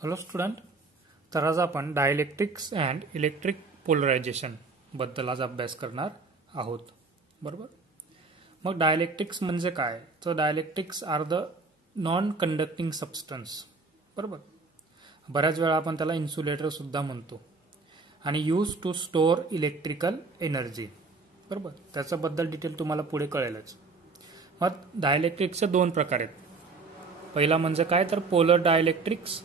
Hello student, तर आज आपण डायलेक्ट्रिक्स अँड इलेक्ट्रिक पोलरायझेशन बद्दल आज अभ्यास करणार आहोत. बरोबर. मग डायलेक्ट्रिक्स म्हणजे काय? तर dielectrics are the non conducting substance. बरोबर. बऱ्याच वेळा आपण त्याला इन्सुलेटर सुद्धा म्हणतो आणि use to store electrical energy. बरोबर. त्याच्याबद्दल डिटेल तुम्हाला पुढे कळेलच. मग डायलेक्ट्रिक्सचे दोन प्रकार आहेत. पहिला म्हणजे काय, तर polar dielectrics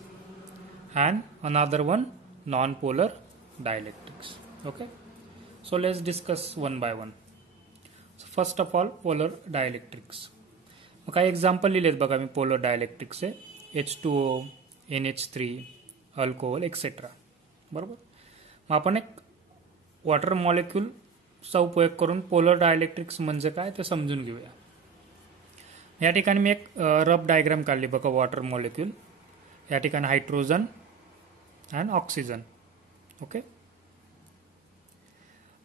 and another one non-polar dielectrics. Okay, so let's discuss one by one. So first of all, polar dielectrics. मग काही एक्झाम्पल लिहिलेत बघा मी पोलर डायलेक्ट्रिक्सचे. H2O, NH3, alcohol etcetera. बरोबर. मग आपण एक वॉटर मॉलिक्यूलचा उपयोग करून पोलर डायलेक्ट्रिक्स म्हणजे काय ते समजून घेऊया. या ठिकाणी मी एक रफ डायग्राम काढली बघा. वॉटर मॉलिक्यूल, या ठिकाणी हायड्रोजन अँड ऑक्सिजन. ओके.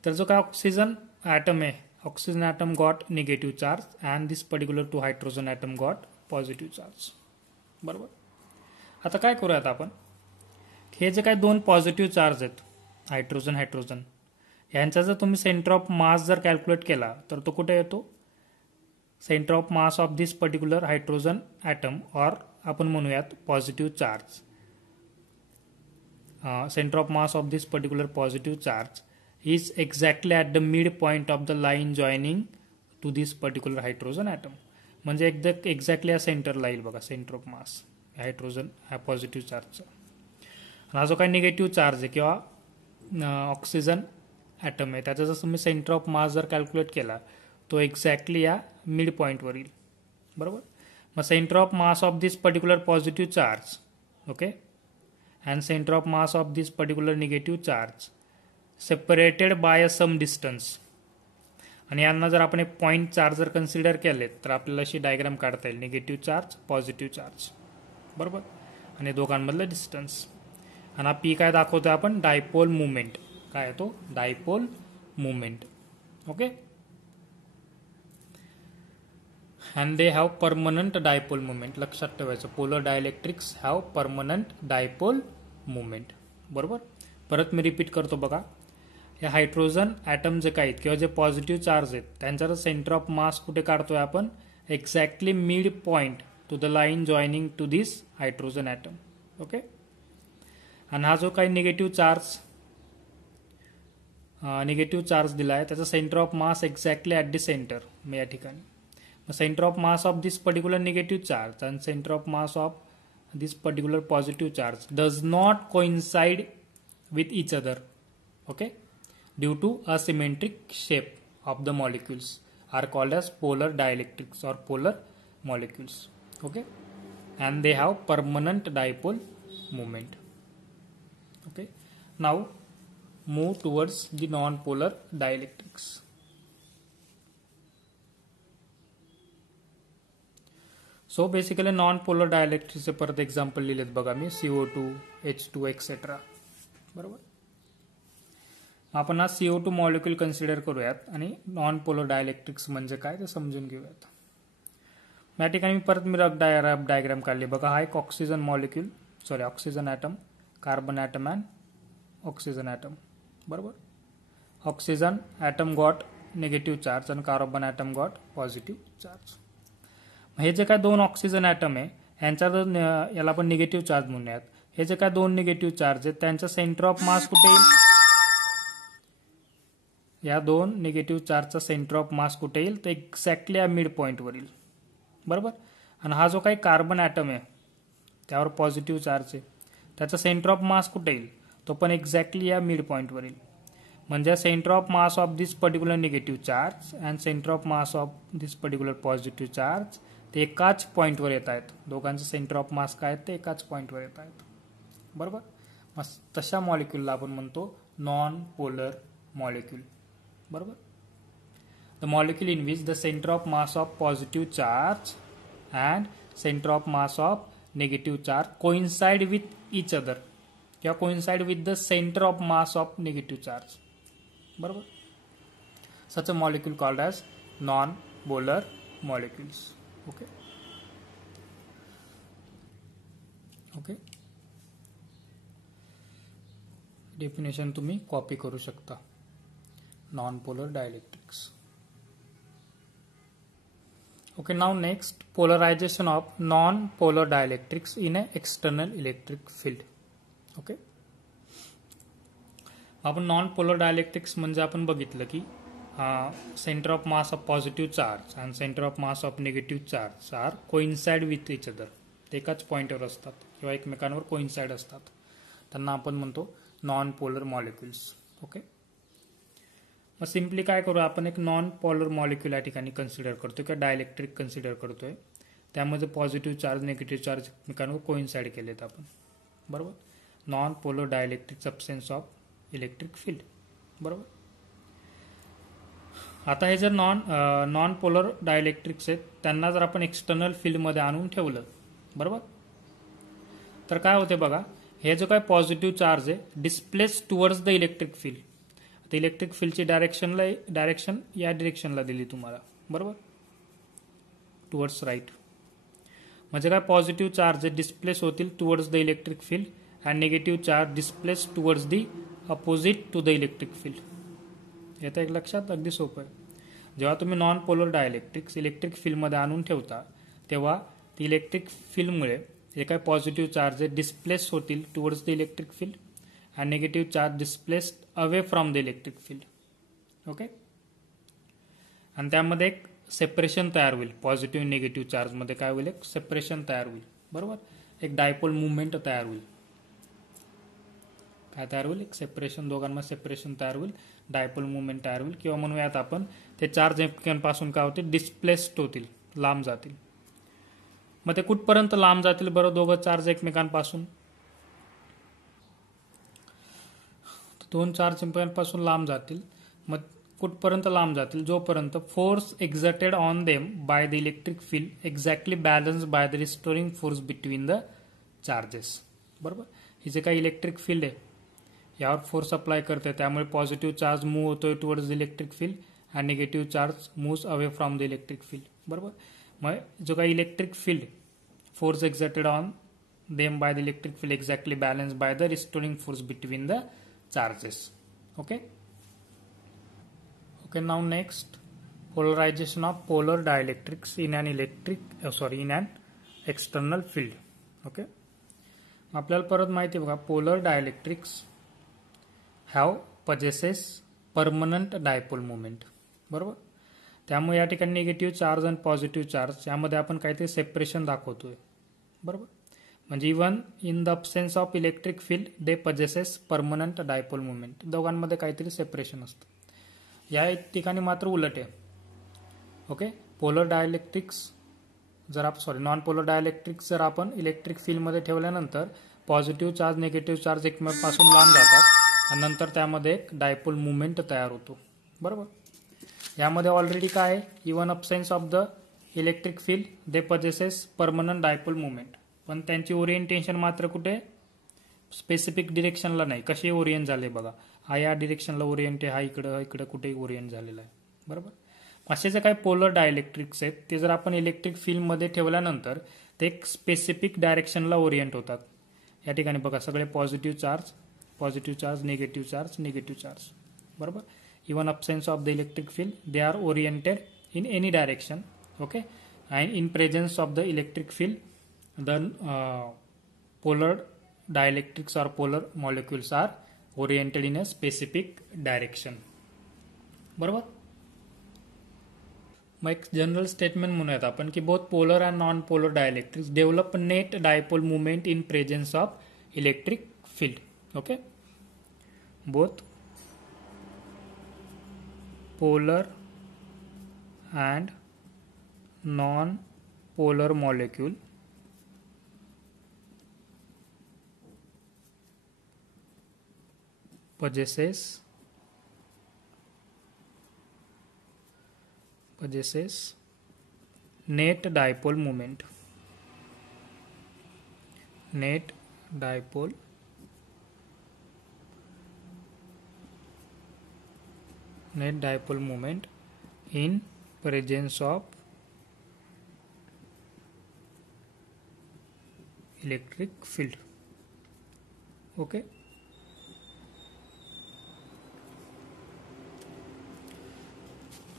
तर जो काय ऑक्सिजन ॲटम आहे, oxygen atom got negative charge and this particular to hydrogen atom got positive charge. बरोबर. आता काय करूयात आपण, हे जे काय दोन पॉझिटिव्ह चार्ज आहेत हायड्रोजन हायड्रोजन, यांचा जर तुम्ही सेंटर ऑफ मास जर कॅल्क्युलेट केला तर तो कुठे येतो? Centre of mass of this particular hydrogen atom or आपण म्हणूयात positive charge. Center of mass of this particular positive charge is exactly at the midpoint of the line joining to this particular hydrogen atom. म्हणजे एकदा exactly या सेंटरला येईल बघा, centre of mass hydrogen ह्या positive चार्जचा. हा जो काही निगेटिव्ह चार्ज आहे किंवा ऑक्सिजन ॲटम आहे, त्याचा जर तुम्ही सेंटर ऑफ मास जर कॅल्क्युलेट केला तो एक्झॅक्टली या मिड पॉईंटवर येईल. बरोबर. मग centre of mass of this particular positive charge, okay, and center of mass of this particular negative charge separated by a some distance. आणि यांना जर आपण एक पॉइंट चार्ज जर कन्सिडर केले तर आपल्याला अशी डायग्राम काढता येईल. Negative charge, positive charge. बरोबर. आणि दोघांमधलं डिस्टन्स. आणि हा पी काय दाखवतोय आपण? Dipole movement. काय आहे तो? Dipole movement. Okay. and they have permanent dipole moment. लक्षात ठेवायचं, polar dielectrics have permanent dipole movement. बरोबर. परत मी रिपीट करतो बघा. हे हायड्रोजन ॲटम जे काही किंवा जे पॉझिटिव्ह चार्ज आहेत त्यांचा सेंटर ऑफ मास कुठे काढतोय आपण? Exactly mid point to the line joining to this hydrogen atom. Okay. आणि हा जो काही निगेटिव्ह चार्ज दिलाय त्याचा center of mass exactly at the center. मी या ठिकाणी center of mass of this particular negative charge and center of mass of this particular positive charge does not coincide with each other. Okay, due to asymmetric shape of the molecules are called as polar dielectrics or polar molecules. Okay, and they have permanent dipole moment. Okay, now move towards the non-polar dielectrics. So basically non polar डायलेक्ट्रिकचे परत example लिहिलेत बघा मी. CO2, H2 etcetera. बरोबर. आपण हा CO2 molecule consider करूयात आणि non polar dielectrics म्हणजे काय ते समजून घेऊयात. या ठिकाणी परत मी रफ डायग्राम काढली बघा. हा एक oxygen molecule, sorry oxygen atom, carbon atom and oxygen atom. बरोबर. Oxygen atom got negative charge आणि carbon atom got positive charge. हे जे काय दोन ऑक्सिजन ॲटम आहे यांच्या याला आपण निगेटिव्ह चार्ज म्हणूयात. हे जे काय दोन निगेटिव्ह चार्ज आहेत त्यांचा सेंटर ऑफ मास कुठे येईल? या दोन निगेटिव्ह चार्जचा सेंटर ऑफ मास कुठे येईल? तर एक्झॅक्टली या मिड पॉईंटवर येईल. बरोबर. आणि हा जो काही कार्बन ॲटम आहे त्यावर पॉझिटिव्ह चार्ज आहे, त्याचा सेंटर ऑफ मास कुठे येईल? तो पण एक्झॅक्टली या मिड पॉईंटवर येईल. म्हणजे centre of mass of this particular negative charge and centre of mass of this particular positive charge ते एकाच पॉईंटवर येत आहेत. दोघांचं सेंटर ऑफ मास काय आहेत ते एकाच पॉईंटवर येत आहेत. बरोबर. मग तशा मॉलिक्यूलला आपण म्हणतो नॉन पोलर मॉलिक्यूल. बरोबर. The molecule in which the center of mass of positive charge and centre of mass of negative charge coincide with each other किंवा coincide with the center of mass of negative charge. बरोबर. Such a molecule called as non polar molecules. Okay. Definition तुम्ही copy करू शकता. Non polar dielectrics. Okay, now next, polarization of non-polar dielectrics in a external electric field. Okay, आपण non polar dielectrics म्हणजे आपण बघितलं की centre of mass of positive charge and centre of mass of negative charge are coincide with each other. ते एकाच पॉइंटवर असतात किंवा एकमेकांवर कोइन्साइड असतात. त्यांना आपण म्हणतो नॉन पोलर मॉलिक्युल्स. ओके, मग सिम्पली काय करू, आपण एक नॉन पोलर मॉलिक्युल या ठिकाणी कन्सिडर करतोय किंवा डायलेक्ट्रिक कन्सिडर करतोय. त्यामध्ये पॉझिटिव्ह चार्ज निगेटिव्ह चार्ज एकमेकांवर कोइन्साइड केलेत आपण. बरोबर, non polar dielectric substance of electric field. बरोबर, आता हे जर नॉन पोलर डायलेक्ट्रिक्स आहेत त्यांना जर आपण एक्सटर्नल फील्डमध्ये आणून ठेवलं, बरोबर, तर काय होते बघा, हे जो काय पॉझिटिव्ह चार्ज आहे displace towards the electric field. आता इलेक्ट्रिक फील्डची डायरेक्शन या डिरेक्शनला दिली तुम्हाला. बरोबर, टुवर्ड्स राईट. म्हणजे काय, पॉझिटिव्ह चार्ज डिस्प्लेस होतील towards the electric field and negative charge displace towards the opposite to the electric field. येतं एक लक्षात, अगदी सोपं आहे. जेव्हा तुम्ही नॉन पोलर डायलेक्ट्रिक्स इलेक्ट्रिक फील्डमध्ये आणून ठेवता तेव्हा ती इलेक्ट्रिक फील्डमुळे जे काय पॉझिटिव्ह चार्ज डिस्प्लेस होतील towards the electric field and negative charge displaced away from the electric field. Okay, आणि त्यामध्ये एक सेपरेशन तयार होईल. पॉझिटिव्ह निगेटिव्ह चार्जमध्ये काय होईल, एक सेपरेशन तयार होईल. बरोबर, एक डायपोल मुवमेंट तयार होईल. काय तयार होईल, एक सेपरेशन, दोघांमध्ये सेपरेशन तयार होईल, डायपोल मुवमेंट तयार होईल. किंवा म्हणूयात आपण ते चार्ज एकमेकांपासून काय होतील, डिस्प्लेस्ड होतील, लांब जातील. मग ते कुठपर्यंत लांब जातील बरं दोघं चार्ज एकमेकांपासून, दोन चार्ज एकमेकांपासून लांब जातील. मग कुठपर्यंत लांब जातील, जोपर्यंत force exerted on them by the electric field exactly balance by the restoring force between the charges. बरोबर, ही जे काही इलेक्ट्रिक फील्ड आहे यावर फोर्स अप्लाय करते, त्यामुळे पॉझिटिव्ह चार्ज मूव्ह होतोय towards the electric field and negative charge moves away from the electric field. बरोबर, मग जो काही electric field force exerted on them by the electric field exactly balance by the restoring force between the charges. Okay, now next, polarization of polar dielectrics in an in an external field. Okay, आपल्याला परत माहिती बघा, polar dielectrics have possesses permanent dipole movement. बरोबर, त्यामुळे या ठिकाणी negative charge आणि positive charge यामध्ये आपण काहीतरी सेपरेशन दाखवतोय. बरोबर, म्हणजे even in the absence of electric field they possesses permanent dipole movement. दोघांमध्ये काहीतरी सेपरेशन असतं. या ठिकाणी मात्र उलट आहे. Okay, polar dielectrics non polar dielectrics जर आपण इलेक्ट्रिक फील्डमध्ये ठेवल्यानंतर पॉझिटिव्ह चार्ज निगेटिव्ह चार्ज एकमेकांपासून लांब जातात आणि नंतर त्यामध्ये एक डायपोल मुवमेंट तयार होतो. बरोबर, यामध्ये ऑलरेडी काय आहे, even absence of the electric field they possesses permanent dipole movement. पण त्यांची ओरिएंटेशन मात्र कुठे, स्पेसिफिक डिरेक्शनला नाही. कसे ओरिएंट झाले बघा, हा या डिरेक्शनला ओरिएंट आहे, हा इकडे कुठे ओरिएंट झालेला आहे. बरोबर, असे जे काही पोलर डायलेक्ट्रिक्स आहेत ते जर आपण इलेक्ट्रिक फील्डमध्ये ठेवल्यानंतर ते एक स्पेसिफिक डायरेक्शनला ओरिएंट होतात. या ठिकाणी बघा सगळे पॉझिटिव्ह चार्ज निगेटिव्ह चार्ज. बरोबर, even absence of the electric field they are oriented in any direction. Okay, and in presence of the electric field the polar dielectrics or polar molecules are oriented in a specific direction. बरोबर, मग एक general statement म्हणूयात आपण की both polar and non polar dielectrics develop net dipole movement in presence of electric field. Okay, both polar and non polar molecule possesses net dipole moment. Net dipole moment in presence of electric field. Okay,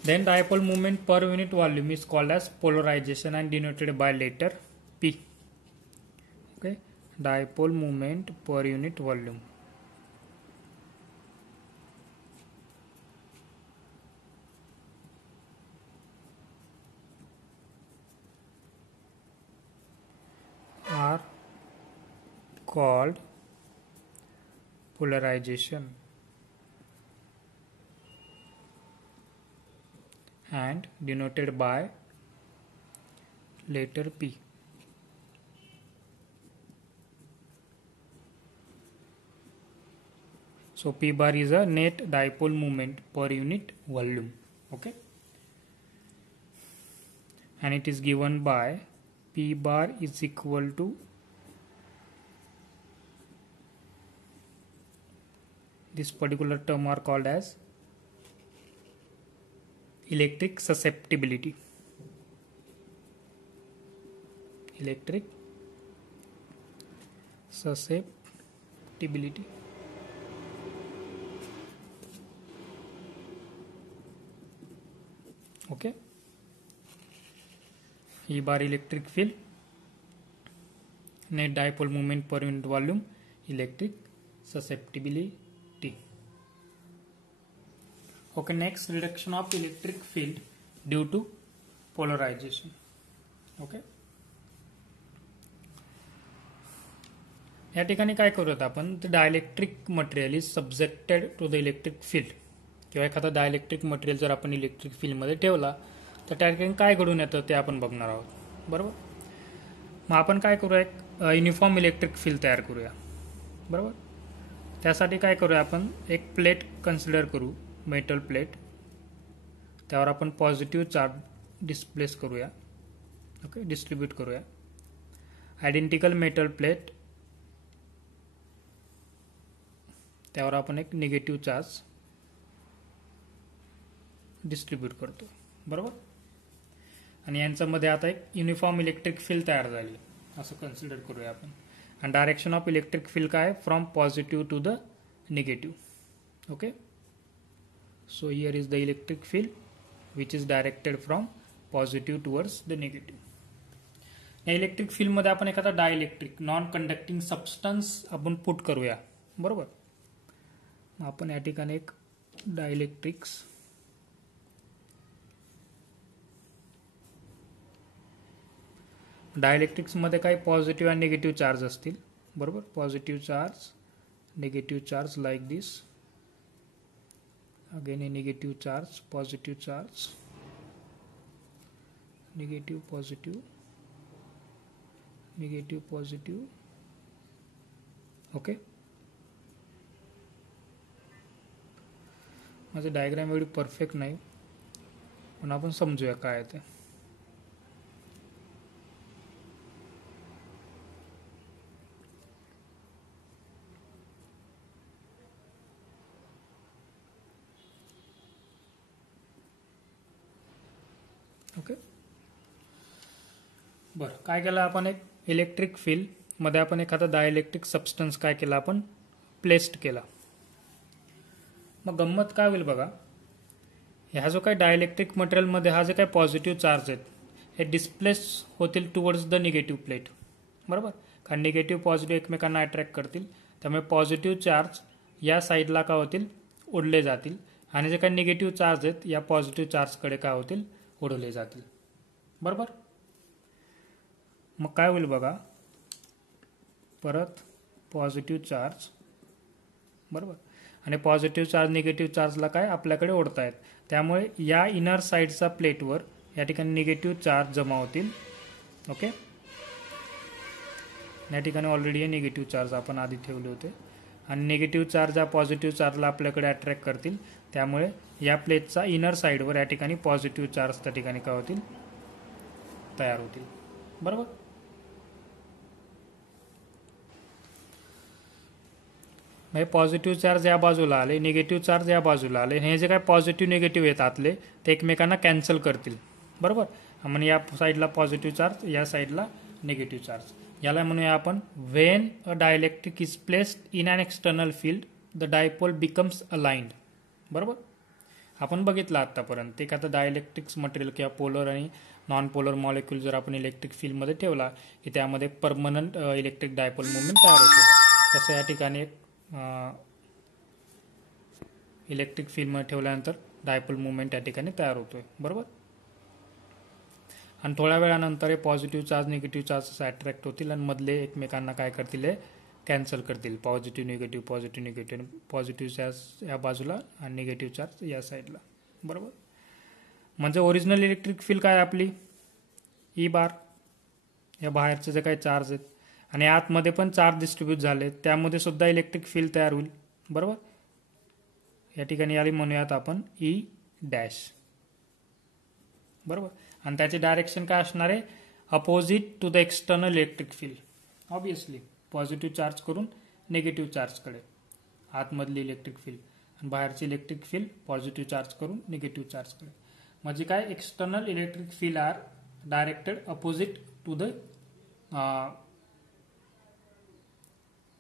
Then dipole moment per unit volume is called as polarization and denoted by letter P. Okay, dipole moment per unit volume. Are called polarization and denoted by letter P. So P bar is a net dipole moment per unit volume. Okay, and it is given by P bar is equal to this particular term are called as electric susceptibility. Electric susceptibility. Okay, E bar electric field, net dipole moment per unit volume, electric susceptibility. Okay, next, reduction of electric field due to polarization. Okay, या ठिकाणी काय करूयात आपण, the dielectric material is subjected to the electric field, किंवा एखादा dielectric material जर आपण electric फील्डमध्ये ठेवला तर त्या ठिकाणी काय घडून येतं ते आपण बघणार आहोत. बरोबर, मग आपण काय करूया, एक युनिफॉर्म इलेक्ट्रिक फील्ड तयार करूया. बरोबर, त्यासाठी काय करूया, आपण एक प्लेट कन्सिडर करू, मेटल प्लेट, त्यावर आपण पॉझिटिव्ह चार्ज डिस्प्लेस करूया. ओके, डिस्ट्रीब्यूट करूया. आयडेंटिकल मेटल प्लेट, त्यावर आपण एक निगेटिव्ह चार्ज डिस्ट्रीब्यूट करतो. बरोबर, आणि यांच्यामध्ये आता एक युनिफॉर्म इलेक्ट्रिक फील्ड तयार झाली असं कन्सिडर करूया आपण. आणि डायरेक्शन ऑफ इलेक्ट्रिक फील्ड काय, from positive to the negative. Okay, so here is the electric field which is directed from positive towards the negative. या इलेक्ट्रिक फील्डमध्ये आपण एखादा डायइलेक्ट्रिक नॉन कंडक्टिंग सबस्टन्स आपण पुट करूया. बरोबर, आपण या ठिकाणी एक डायइलेक्ट्रिक्स मध्ये काही पॉझिटिव्ह आणि निगेटिव्ह चार्ज असतील. बरोबर, positive charge, negative charge like this. Again A negative charge, positive charge, negative positive, negative positive. Okay, माझं डायग्राम एवढी परफेक्ट नाही, पण आपण समजूया काय आहे ते. ओके, बरं, काय केलं आपण, एक इलेक्ट्रिक फील्ड मध्ये आपण एखादा डायइलेक्ट्रिक सबस्टन्स काय केला, आपण प्लेस्ड केला. मग गंमत काय होईल बघा, ह्या जो काही डायइलेक्ट्रिक मटेरियल मध्ये हा जे काही पॉझिटिव्ह चार्ज आहेत हे डिस्प्लेस होतील टुवर्ड्स द निगेटिव्ह प्लेट. बरोबर, कारण निगेटिव्ह पॉझिटिव्ह एकमेकांना अट्रॅक्ट करतील, त्यामुळे पॉझिटिव्ह चार्ज या साईडला काय होतील, ओढले जातील, आणि जे काही निगेटिव्ह चार्ज आहेत या पॉझिटिव्ह चार्जकडे काय होतील, ओढले जातील. बरोबर, मग काय होईल बघा, परत पॉझिटिव्ह चार्ज. बरोबर, आणि पॉझिटिव्ह चार्ज निगेटिव्ह चार्जला काय आपल्याकडे ओढतायत, त्यामुळे या इनर साईडच्या प्लेटवर या ठिकाणी निगेटिव्ह चार्ज जमा होतील. ओके, या ठिकाणी ऑलरेडी हे निगेटिव्ह चार्ज आपण आधी ठेवले होते, आणि निगेटिव्ह चार्ज हा पॉझिटिव्ह चार्जला आपल्याकडे अट्रॅक्ट करतील, त्यामुळे या प्लेटचा इनर साईडवर या ठिकाणी पॉझिटिव्ह चार्ज त्या ठिकाणी काय होतील, तयार होतील. बरोबर, म्हणजे पॉझिटिव्ह चार्ज या बाजूला आले, निगेटिव्ह चार्ज या बाजूला आले, हे जे काय पॉझिटिव्ह निगेटिव्ह आहेत आतले ते एकमेकांना कॅन्सल करतील. बरोबर, म्हणजे या साईडला पॉझिटिव्ह चार्ज, या साईडला निगेटिव्ह चार्ज. याला म्हणूया आपण, when a dielectric is placed in an external field the dipole becomes aligned. बरोबर, आपण बघितलं आतापर्यंत. ते का तर डायलेक्ट्रिक्स मटेरियल किंवा पोलर आणि नॉन पोलर मॉलिक्यूल जर आपण इलेक्ट्रिक फील्डमध्ये ठेवला की त्यामध्ये परमनंट इलेक्ट्रिक डायपोल मुवमेंट तयार होतो. तसं या ठिकाणी इलेक्ट्रिक फील्डमध्ये ठेवल्यानंतर डायपोल मुवमेंट या ठिकाणी तयार होतोय. बरोबर. आणि थोड्या वेळानंतर हे positive charge negative charge attract होतील आणि मधले एकमेकांना काय करतील, कॅन्सल करतील. Positive negative positive negative, positive charge या बाजूला आणि निगेटिव्ह चार्ज या साईडला. बरोबर. म्हणजे ओरिजिनल इलेक्ट्रिक फील्ड काय आपली ई बार, या बाहेरचे जे काही चार्ज आहेत आणि आतमध्ये पण चार्ज डिस्ट्रीब्यूट झाले त्यामध्ये सुद्धा इलेक्ट्रिक फील्ड तयार होईल. बरोबर. या ठिकाणी याला म्हणूयात आपण ई डॅश. बरोबर. आणि त्याचे डायरेक्शन काय असणार आहे, opposite to the external electric field. Obviously positive charge करून निगेटिव्ह चार्जकडे आतमधली इलेक्ट्रिक फील्ड आणि बाहेरची इलेक्ट्रिक फील्ड पॉझिटिव्ह चार्ज करून निगेटिव्ह चार्जकडे. म्हणजे काय, external electric field are directed opposite to the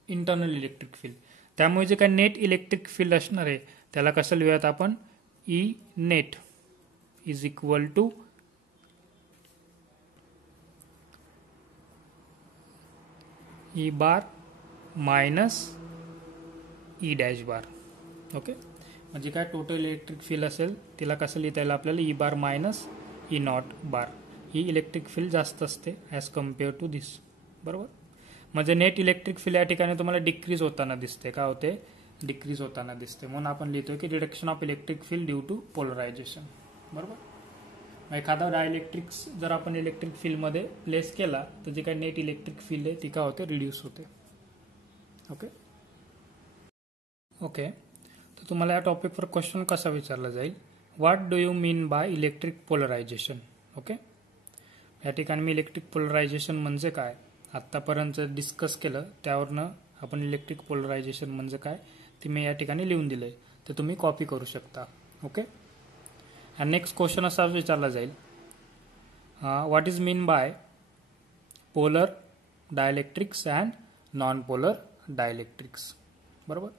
internal electric field. त्यामुळे जे काय नेट इलेक्ट्रिक फील्ड असणार आहे त्याला कसं लिहूयात आपण, E net is equal to E bar minus E dash bar. Okay. म्हणजे काय, टोटल इलेक्ट्रिक फील्ड असेल तिला कसं लिहिता येईल आपल्याला, E bar minus E not bar. He electric field जास्त असते ॲज कम्पेअर टू दिस. बरोबर. म्हणजे नेट इलेक्ट्रिक फील्ड या ठिकाणी तुम्हाला डिक्रीज होताना दिसते. काय होते, डिक्रीज होताना दिसते. म्हणून आपण लिहितोय की reduction of electric field due to polarisation. बरोबर. एखादा डायलेक्ट्रिक्स जर आपण इलेक्ट्रिक फील्डमध्ये प्लेस केला तर जे काही नेट इलेक्ट्रिक फील्ड आहे ती काय होते, रिड्यूस होते. ओके. ओके. तर तुम्हाला या टॉपिकवर क्वेश्चन कसा विचारला जाईल, what do you mean by electric polarisation. Okay. या ठिकाणी मी इलेक्ट्रिक पोलरायझेशन म्हणजे काय आत्तापर्यंत डिस्कस केलं, त्यावरनं आपण इलेक्ट्रिक पोलरायझेशन म्हणजे काय ते मी या ठिकाणी लिहून दिलंय. ते तुम्ही कॉपी करू शकता. ओके. आणि नेक्स्ट क्वेश्चन असा विचारला जाईल, what is mean bye polar dielectrics and non polar dielectrics. बरोबर.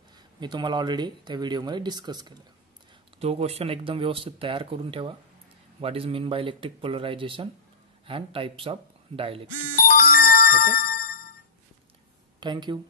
मी तुम्हाला ऑलरेडी त्या व्हिडिओमध्ये डिस्कस केलं. तो क्वेश्चन एकदम व्यवस्थित तयार करून ठेवा. What is mean by electric polarisation and types of dielectrics. Okay. Thank you.